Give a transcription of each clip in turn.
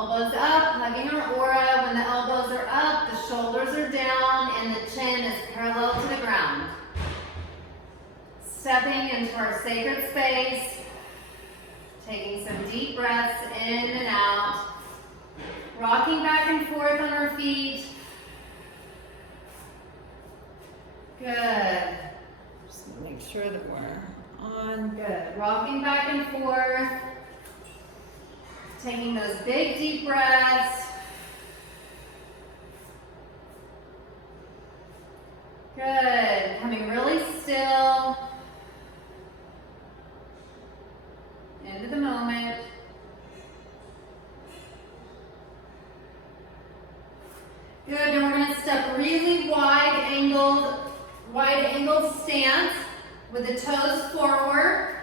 Elbows up, hugging our aura. When the elbows are up, the shoulders are down, and the chin is parallel to the ground. Stepping into our sacred space, taking some deep breaths in and out, rocking back and forth on our feet. Good. Just make sure that we're on. Good. Rocking back and forth. Taking those big deep breaths. Good. Coming really still. Into the moment. Good. And we're going to step really wide angled stance with the toes forward.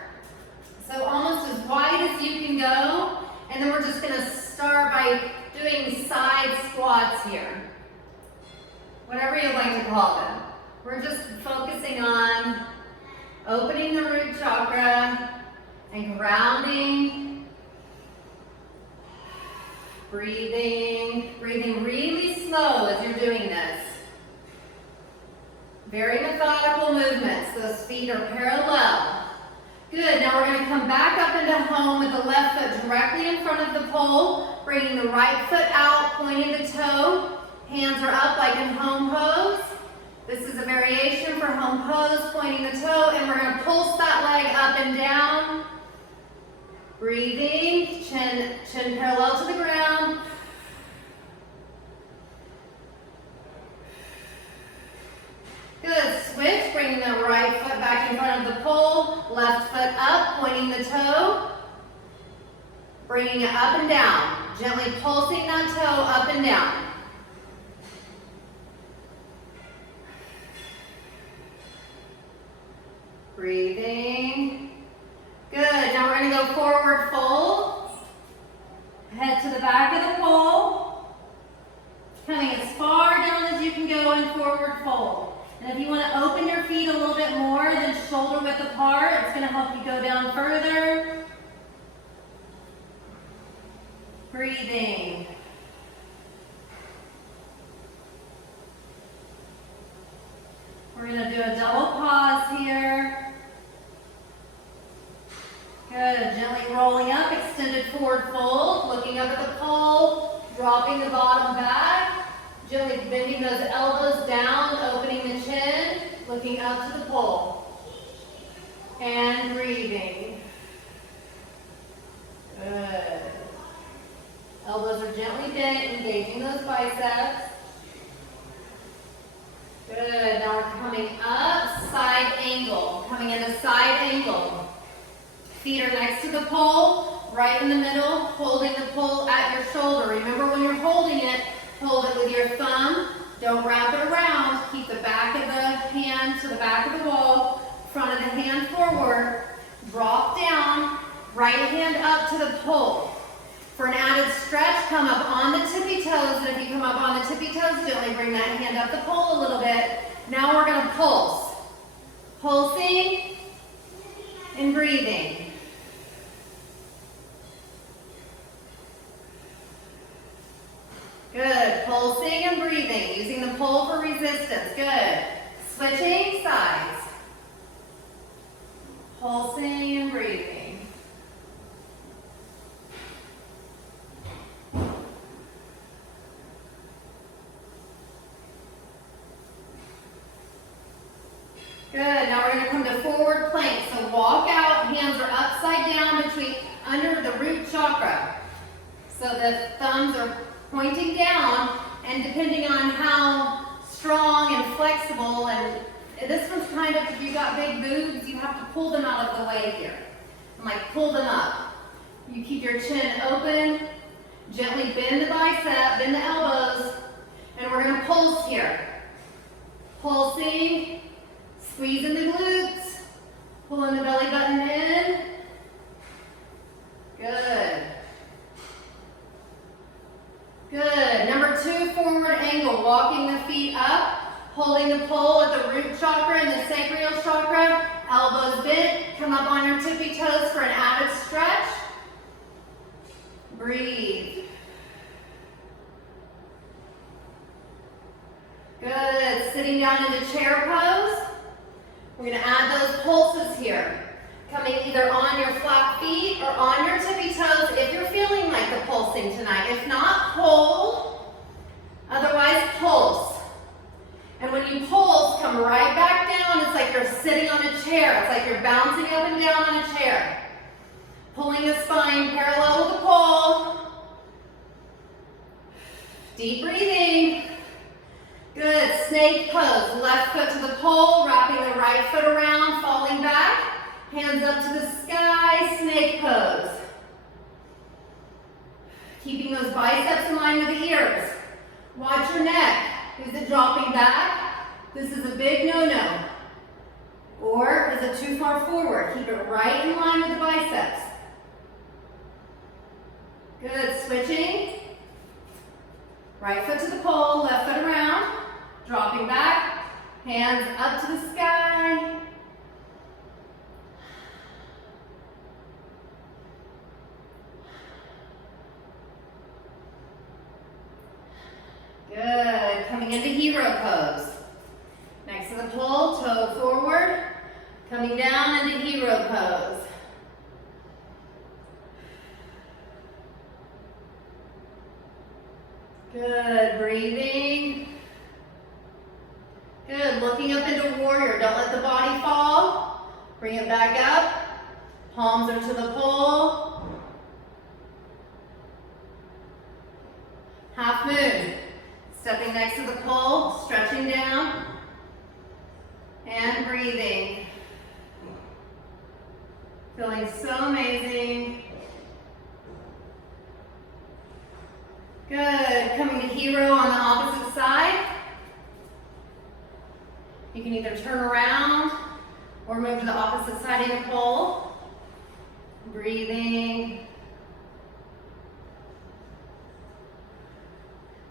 So almost as wide as you can go. And then we're just going to start by doing side squats here. Whatever you'd like to call them. We're just focusing on opening the root chakra and grounding. Breathing really slow as you're doing this. Very methodical movements. Those feet are parallel. Good, now we're going to come back up into home with the left foot directly in front of the pole, bringing the right foot out, pointing the toe. Hands are up like in home pose. This is a variation for home pose, pointing the toe, and we're going to pulse that leg up and down. Breathing, chin parallel to the ground. Good, switch, bringing the right foot back in front of the pole, left foot up, pointing the toe, bringing it up and down, gently pulsing that toe up and down. Breathing. Good, now we're going to go forward fold, head to the back of the pole, coming as far down as you can go in forward fold. And if you want to open your feet a little bit more than shoulder width apart, it's going to help you go down further. Breathing. We're going to do a double pause here. Good. Gently rolling up, extended forward fold, looking up at the pole, dropping the bottom back. Gently bending those elbows down, opening the chin, looking up to the pole. And breathing. Good. Elbows are gently bent, engaging those biceps. Good. Now we're coming up, side angle. Coming into side angle. Feet are next to the pole, right in the middle, holding the pole at your shoulder. Remember when you're holding it, hold it with your thumb. Don't wrap it around. Keep the back of the hand to the back of the wall, front of the hand forward. Drop down, right hand up to the pole. For an added stretch, come up on the tippy toes. And if you come up on the tippy toes, gently bring that hand up the pole a little bit. Now we're going to pulse. Pulsing and breathing. Good. Pulsing and breathing. Using the pole for resistance. Good. Switching sides. Pulsing and breathing. Good. Now we're going to come to forward plank. So walk out. Hands are upside down under the root chakra. So the thumbs are pointing down, and depending on how strong and flexible, and this one's kind of, if you got big boobs, you have to pull them out of the way here. And like pull them up. You keep your chin open, gently bend the bicep, bend the elbows, and we're going to pulse here. Pulsing, squeezing the glutes, pulling the belly button in. Good. Good. Number 2, forward angle. Walking the feet up, holding the pole at the root chakra and the sacral chakra. Elbows bent. Come up on your tippy toes for an added stretch. Breathe. sitting down into chair pose. We're gonna add those pulses here. Coming either on your flat feet or on your tippy toes if you're feeling like the pulsing tonight. If not, hold. Otherwise, pulse. And when you pulse, come right back down. It's like you're sitting on a chair. It's like you're bouncing up and down on a chair. Pulling the spine parallel with the pole. Deep breathing. Good. Snake pose. Left foot to the pole, wrapping the right foot around, falling back. Hands up to the sky, snake pose. Keeping those biceps in line with the ears. Watch your neck. Is it dropping back? This is a big no-no. Or is it too far forward? Keep it right in line with the biceps. Good, switching. Right foot to the pole, left foot around. Dropping back, hands up to the sky. Good, coming into hero pose. Next to the pole, toe forward. Coming down into hero pose. Good, breathing. Good, looking up into warrior. Don't let the body fall. Bring it back up. Palms are to the pole. Half moon. Stepping next to the pole, stretching down. And breathing. Feeling so amazing. Good, coming to hero on the opposite side. You can either turn around or move to the opposite side of the pole. Breathing.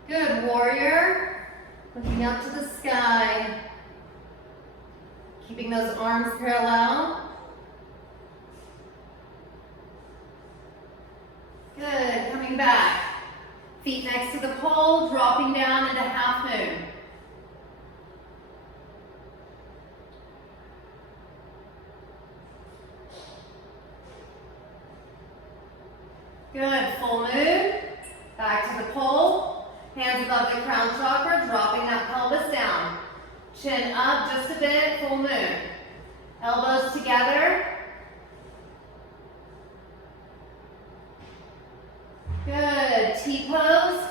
Good, warrior. Looking up to the sky. Keeping those arms parallel. Good, coming back. Feet next to the pole, dropping down into half moon. Good, full moon. Back to the pole. Hands above the crown chakra, dropping that pelvis down. Chin up just a bit, full moon. Elbows together. Good, T-pose.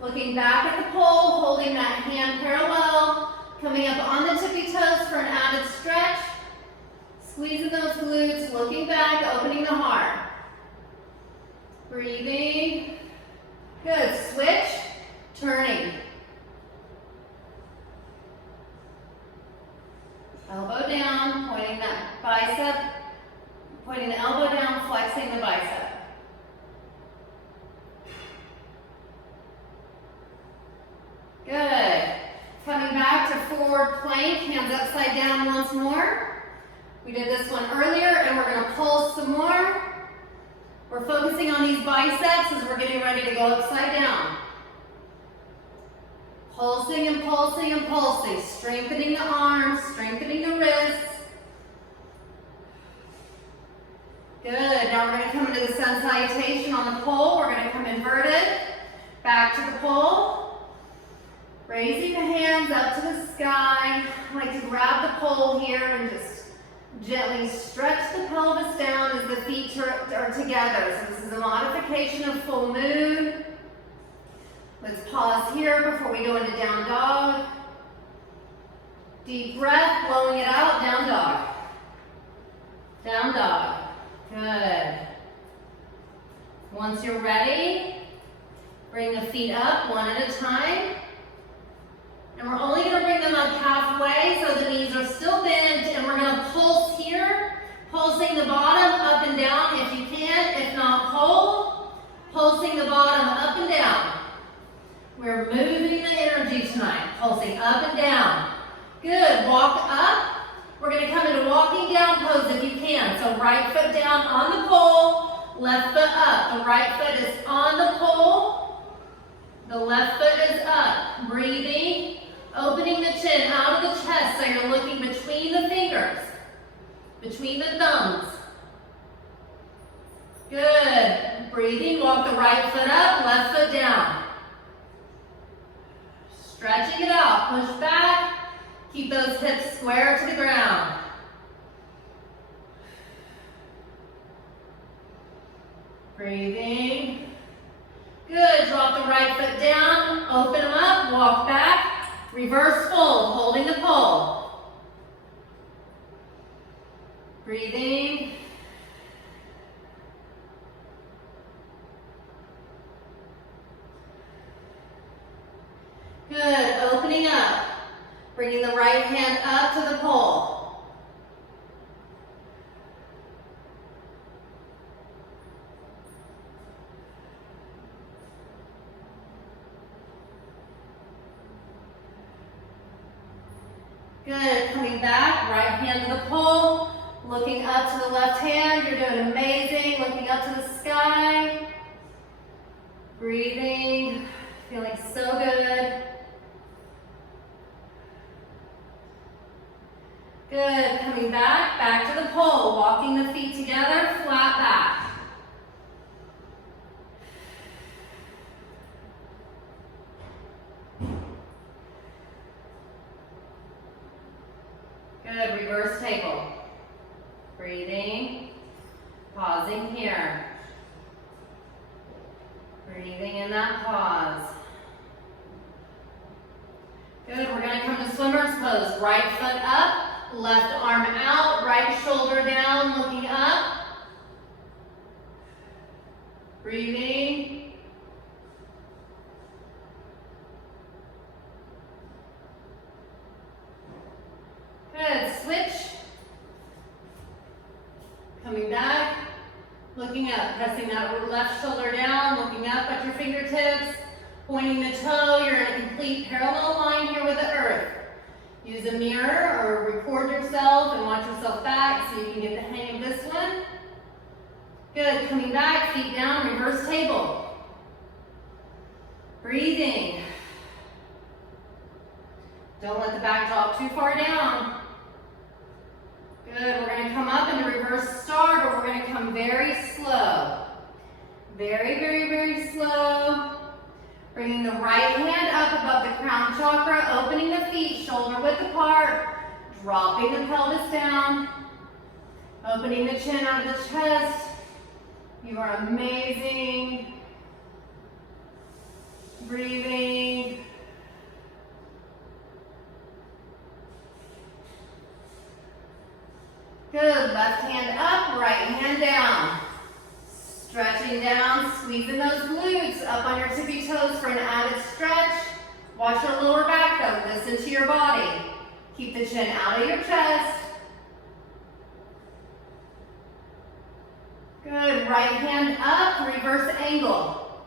Looking back at the pole, holding that hand parallel. Coming up on the tippy toes for an added stretch. Squeezing those glutes, looking back, opening the heart. Breathing. Good, switch, turning. Elbow down, pointing that bicep, pointing the elbow down, flexing the bicep. Good. Coming back to forward plank, hands upside down once more. We did this one earlier and we're going to pulse some more. We're focusing on these biceps as we're getting ready to go upside down. Pulsing and pulsing and pulsing, strengthening the arms, strengthening the wrists. Good, now we're going to come into the sun salutation on the pole. We're going to come inverted, back to the pole. Raising the hands up to the sky. I like to grab the pole here and just gently stretch the pelvis down as the feet are together. So this is a modification of full moon. Let's pause here before we go into down dog. Deep breath, blowing it out, down dog. Down dog. Good. Once you're ready, bring the feet up one at a time. And we're only going to bring them up halfway so the knees are still bent, and we're going to pulse here, pulsing the bottom up and down if you can. If not, hold. Pulsing the bottom up and down. We're moving the energy tonight, pulsing up and down. Good, walk up. We're going to come into walking down pose if you can. So right foot down on the pole, left foot up. The right foot is on the pole, the left foot is up. Breathing, opening the chin square to the ground. Breathing. Good, drop the right foot down, open them up, walk back, reverse fold, holding the pole. Breathing. Good, opening up, bringing the right hand up to the pole. Good, coming back, right hand to the pole, looking up to the left hand, you're doing amazing, looking up to the sky, breathing, feeling so good. Good, coming back, back to the pole, walking the feet together, flat back. Good, reverse table. Breathing, pausing here. Breathing in that pause. Good, we're gonna come to swimmer's pose. Right foot up, left arm out, right shoulder down, looking up. Breathing. Good, switch. Coming back, looking up, pressing that left shoulder down, looking up at your fingertips, pointing the toe. You're in a complete parallel line here with the earth. Use a mirror or record yourself and watch yourself back so you can get the hang of this one. Good, coming back, feet down, reverse table. Breathing. Don't let the back drop too far down. Good, we're going to come up into reverse star, but we're going to come very slow. Very, very, very slow. Bringing the right hand up above the crown chakra, opening the feet, shoulder width apart, dropping the pelvis down, opening the chin out of the chest. You are amazing. Breathing. Good, left hand up, right hand down. Stretching down, squeezing those glutes up on your tippy toes for an added stretch. Watch your lower back though, listen to your body. Keep the chin out of your chest. Good, right hand up, reverse angle.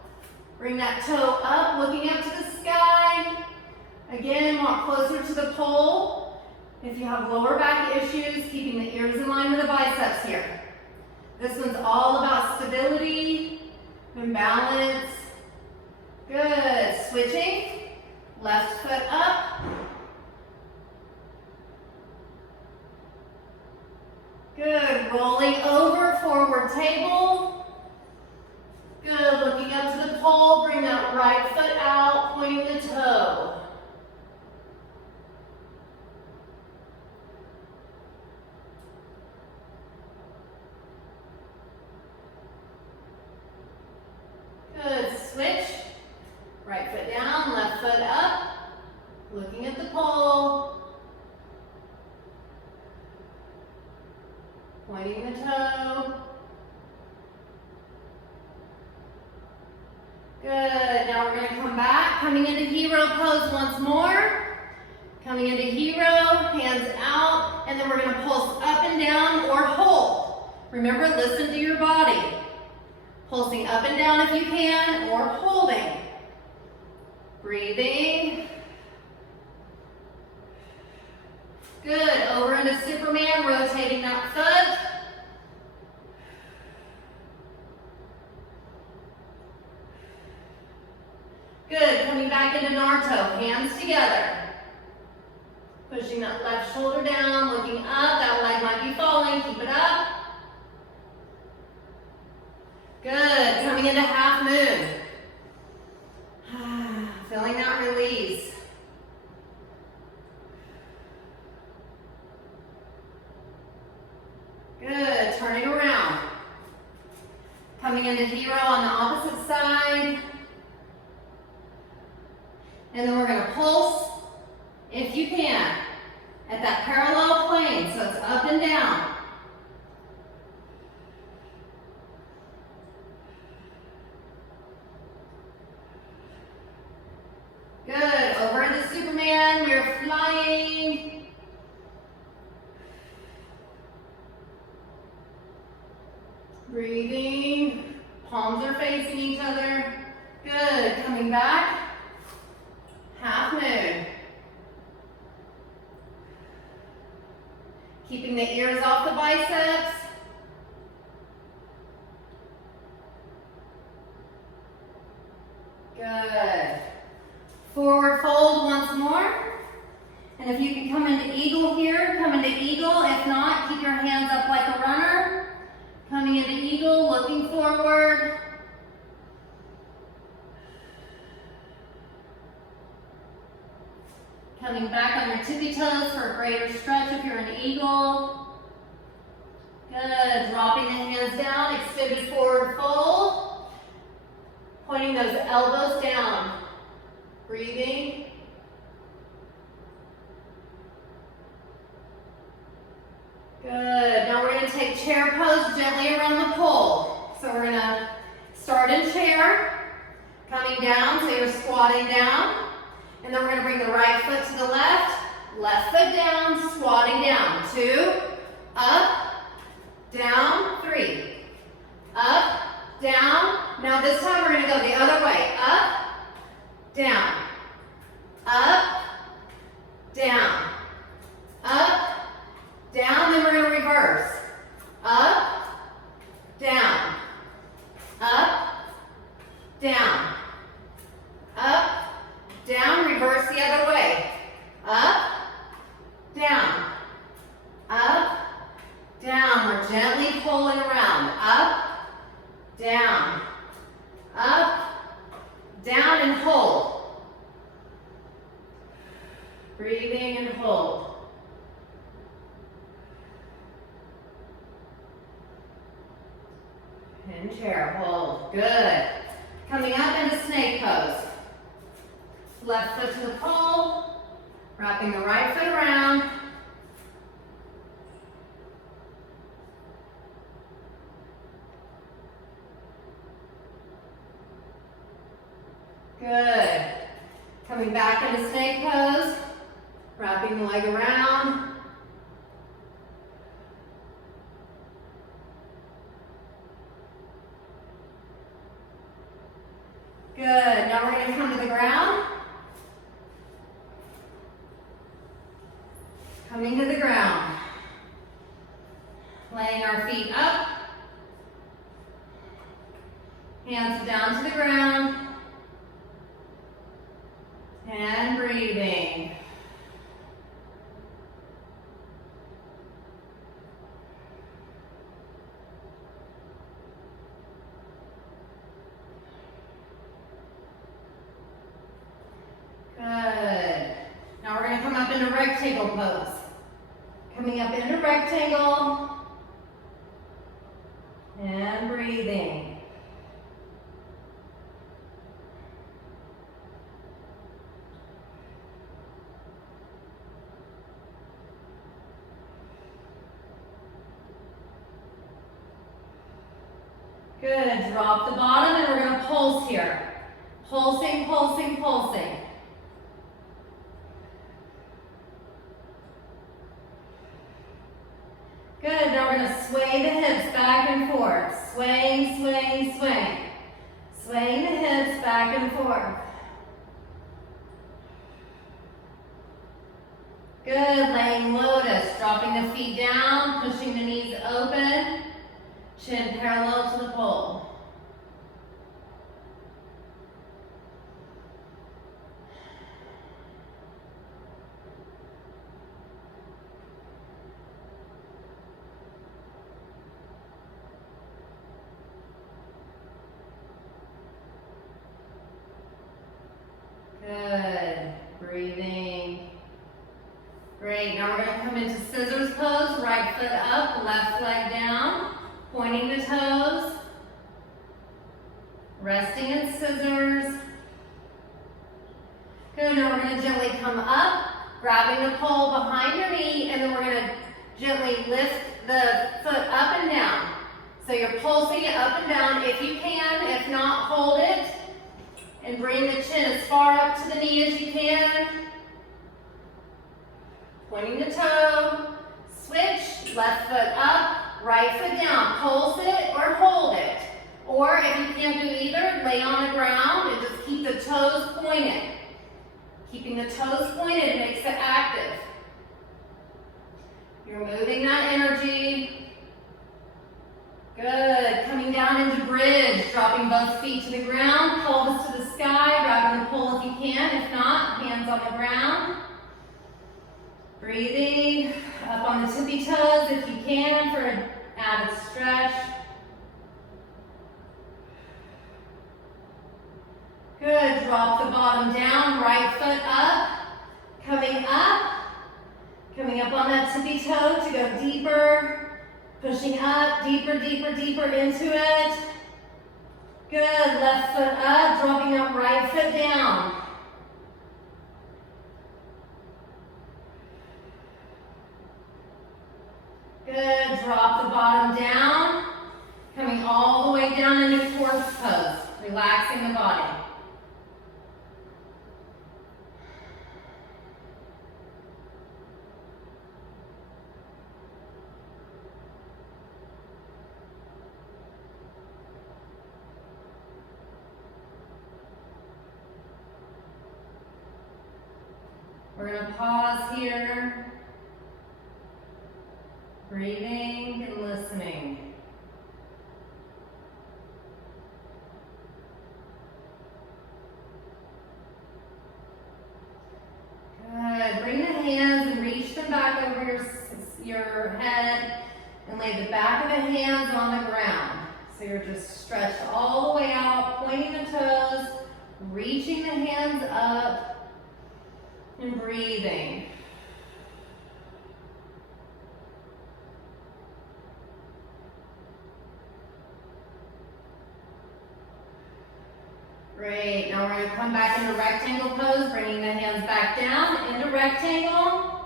Bring that toe up, looking up to the sky. Again, walk closer to the pole. If you have lower back issues, keeping the ears in line with the biceps here. This one's all about stability and balance. Good, switching. Left foot up. Good, rolling over, forward table. Good, looking up to the pole, bring that right foot out, pointing the toe. Good, switch. Right foot down, left foot up. Looking at the pole. Pointing the toe. Good, now we're going to come back. Coming into hero pose once more. Coming into hero, hands out. And then we're going to pulse up and down or hold. Remember, listen to your body. Pulsing up and down if you can, or holding. Breathing. Good, over into Superman, rotating that foot. Good, coming back into Naruto, hands together. Pushing that left shoulder down, looking up, that leg might be falling, keep it up. Good, coming into half moon. Feeling that release. And then we're going to pulse, if you can, at that parallel plane, so it's up and down. Good. Over into Superman. We're flying. Breathing. Palms are facing each other. Good. Coming back. Half moon. Keeping the ears off the biceps. Good. Forward fold once more. And if you can come into eagle here, come into eagle. If not, keep your hands up like a runner. Coming into eagle, looking forward. Coming back on your tippy toes for a greater stretch if you're in eagle. Good. Dropping the hands down, extended forward fold. Pointing those elbows down. Breathing. Good. Now we're going to take chair pose gently around the pole. So we're going to start in chair, coming down, so you're squatting down. And then we're going to bring the right foot to the left foot down, squatting down. 2, up, down, 3. Up, down. Now this time we're going to go the other way. Up, down, up, down, up, down. Then we're going to reverse. Up, down, up, down, up, down. Reverse the other way. Up, down, up, down. We're gently pulling around. Up, down, up, down, and hold. Breathing and hold. And chair, hold. Good. Coming up into snake pose. Left foot to the pole, wrapping the right foot around. Good. Coming back into snake pose, wrapping the leg around. Good. Now we're going to come to the ground. Coming to the ground. Laying our feet up. Hands down to the ground. And breathing. Good. Now we're going to come up into rectangle pose. Coming up into rectangle. And breathing. Good. Drop the bottom and we're going to pulse here. Pulsing, pulsing, pulsing. Good. Now we're going to sway the hips back and forth. Swaying, swaying, swaying. Swaying the hips back and forth. Good. Laying lotus. Dropping the feet down, pushing the knees open. Chin parallel to the pole. Good. Breathing. Great. Now we're going to come into scissors pose. Right foot up, left leg down. Pointing the toes. Resting in scissors. Good. and then we're gonna gently come up, grabbing the pole behind your knee, and then we're gonna gently lift the foot up and down. So you're pulsing it up and down if you can. If not, hold it and bring the chin as far up to the knee as you can. Pointing the toe, switch, left foot up, right foot down. Pulse it or hold it. Or if you can't do either, lay on the ground and just keep the toes pointed. Keeping the toes pointed makes it active. You're moving that energy. Good. Coming down into bridge, dropping both feet to the ground, pelvis to the sky, grabbing the pole if you can. If not, hands on the ground. Breathing up on the tippy toes if you can for an added stretch. Good. Drop the bottom down, right foot up. Coming up on that tippy toe to go deeper. Pushing up, deeper, deeper, deeper into it. Good. Left foot up, dropping that right foot down. Good. Drop the bottom down. Coming all the way down into corpse pose. Relaxing the body. We're going to pause here, breathing and listening. Good. Bring the hands and reach them back over your head and lay the back of the hands on the ground. So you're just stretched all the way out, pointing the toes, reaching the hands up, and breathing. Great. Now we're going to come back into rectangle pose, bringing the hands back down into rectangle.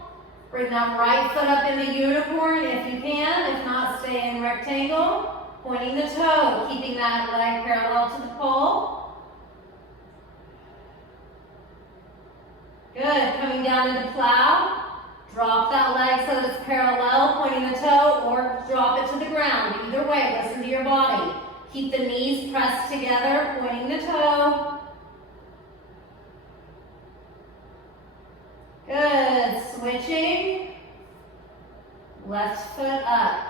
Bring that right foot up into unicorn if you can. If not, stay in rectangle. Pointing the toe, keeping that leg parallel to the pole. Good. Coming down into plow. Drop that leg so that it's parallel, pointing the toe, or drop it to the ground. Either way, listen to your body. Keep the knees pressed together, pointing the toe. Good. Switching. Left foot up.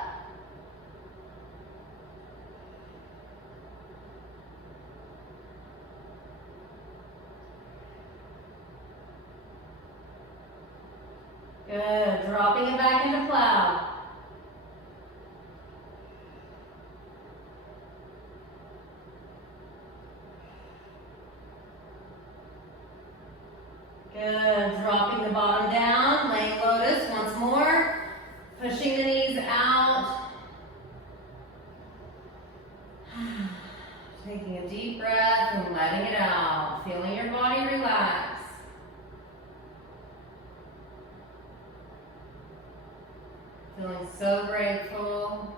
Good. Dropping it back into plow. Good. Dropping the bottom down, laying lotus once more. Pushing the knees out. Taking a deep breath and letting it out. Feeling your body relax. Feeling so grateful.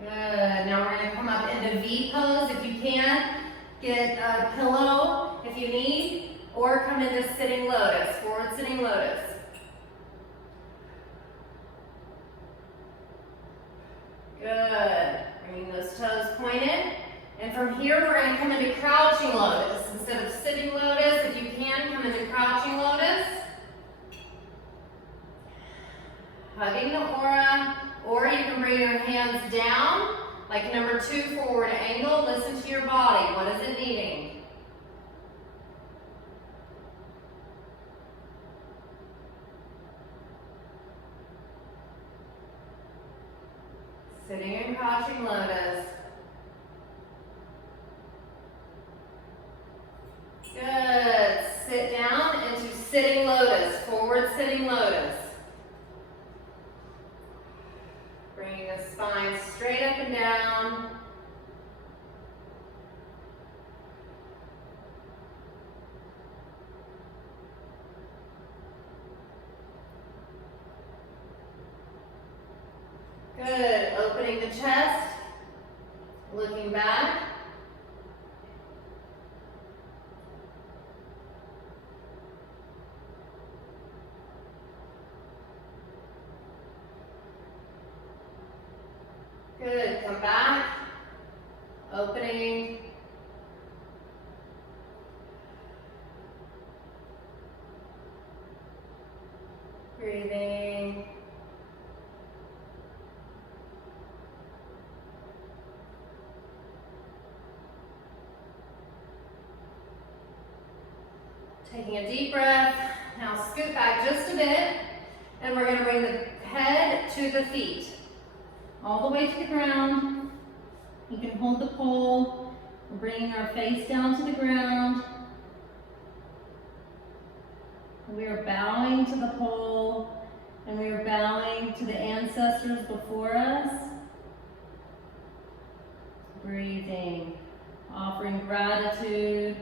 Good. Now we're going to come up into V pose if you can. Get a pillow if you need, or come into sitting lotus, forward sitting lotus. Good. Bringing those toes pointed. And from here, we're going to come into crouching lotus. Instead of sitting lotus, if you can, come into crouching lotus. Hugging the aura, or you can bring your hands down, like number 2, forward angle. Listen to your body. What is it needing? Sitting in crouching lotus. Good. Sit down into sitting lotus, forward sitting lotus. Bringing Keeping the spine straight up and down. Good. Opening the chest, looking back. Good. Come back. Opening. Breathing. Taking a deep breath. Now scoot back just a bit, and we're going to bring the head to the feet. All the way to the ground. You can hold the pole. We're bringing our face down to the ground. We are bowing to the pole, and we are bowing to the ancestors before us. Breathing, offering gratitude.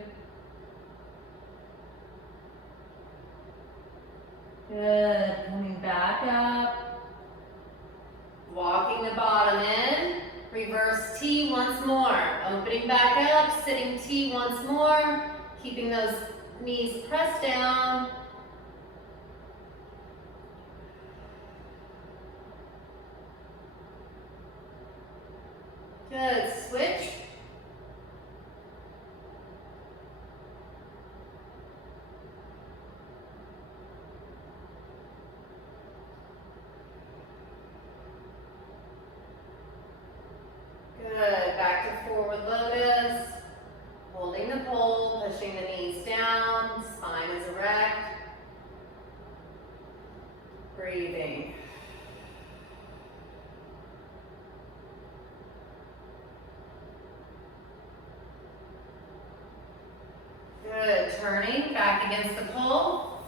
Good. Coming back up. Walking the bottom in. Reverse T once more. Opening back up. Sitting T once more. Keeping those knees pressed down. Good. Switch. Good. Back to forward lotus. Holding the pole, pushing the knees down, spine is erect. Breathing. Good. Turning back against the pole.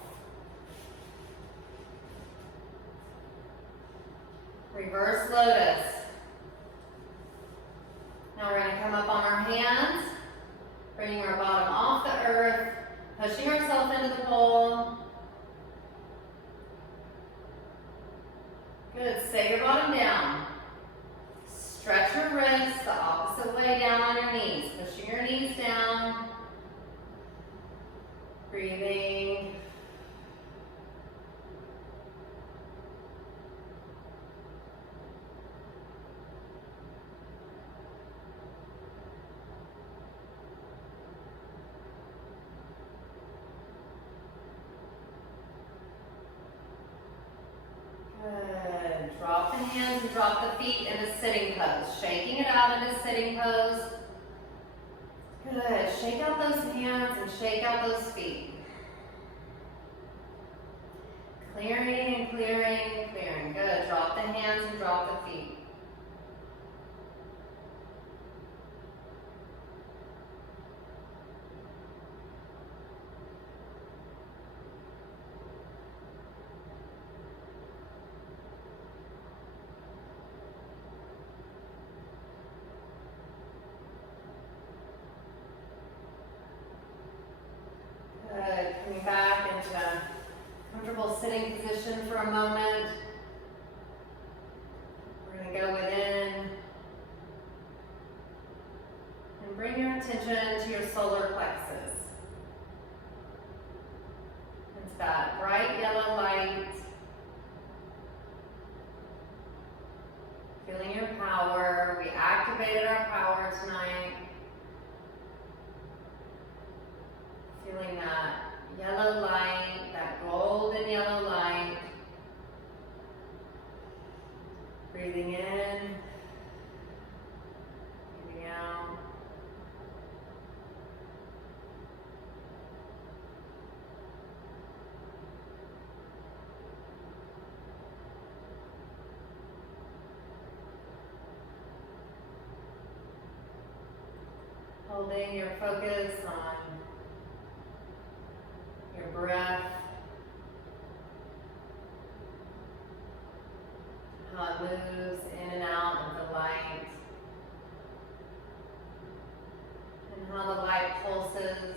Reverse lotus. Now we're going to come up on our hands, bringing our bottom off the earth, pushing ourselves into the pole. Good. Set your bottom down. Stretch your wrists the opposite way down on your knees, pushing your knees down. Breathing. Good. Drop the hands and drop the feet into sitting pose. Shaking it out into sitting pose. Good. Shake out those hands and shake out those feet. Clearing and clearing and clearing. Good. Drop the hands and drop the feet. Good. Coming back into a comfortable sitting position for a moment. We're going to go within and bring your attention to your solar plexus. It's that bright yellow light. Feeling your power. We activated our power tonight. Feeling that yellow light, that golden yellow light. Breathing in, breathing out. Holding your focus on your breath, how it moves in and out pulses.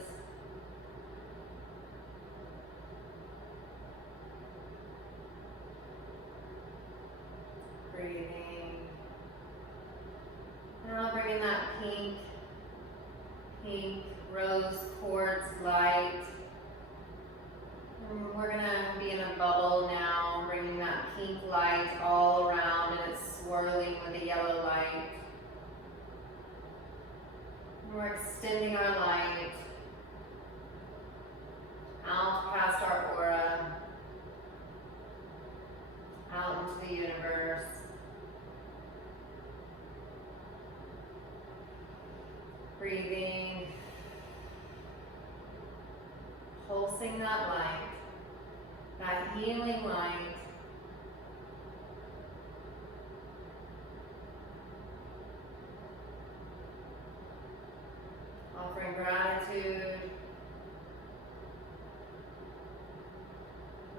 Breathing. Now bringing that pink rose quartz light. And we're gonna be in a bubble now, bringing that pink light all around, and it's swirling with the yellow light. And we're extending our light out past our aura, out into the universe. Breathing, pulsing that light, that healing light. Offering gratitude,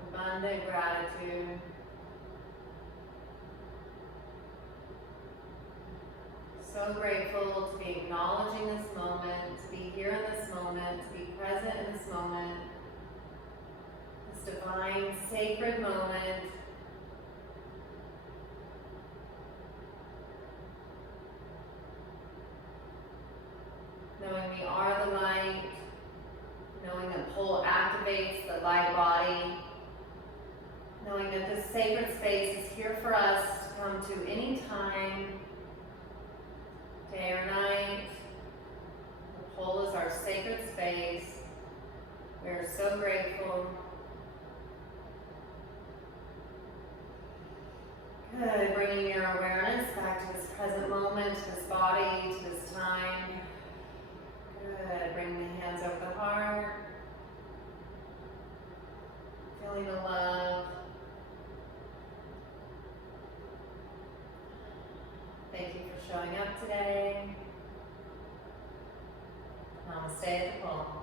abundant gratitude. So grateful to be acknowledging this moment, to be here in this moment, to be present in this moment, this divine, sacred moment. Knowing we are the light, knowing that pole activates the light body, knowing that this sacred space is here for us to come to any time, day or night. The pole is our sacred space. We are so grateful. Good, bringing your awareness back to this present moment, to this body, to this time. Good, bring the hands over the heart. Feeling the love. Thank you for showing up today. Namaste at the pole.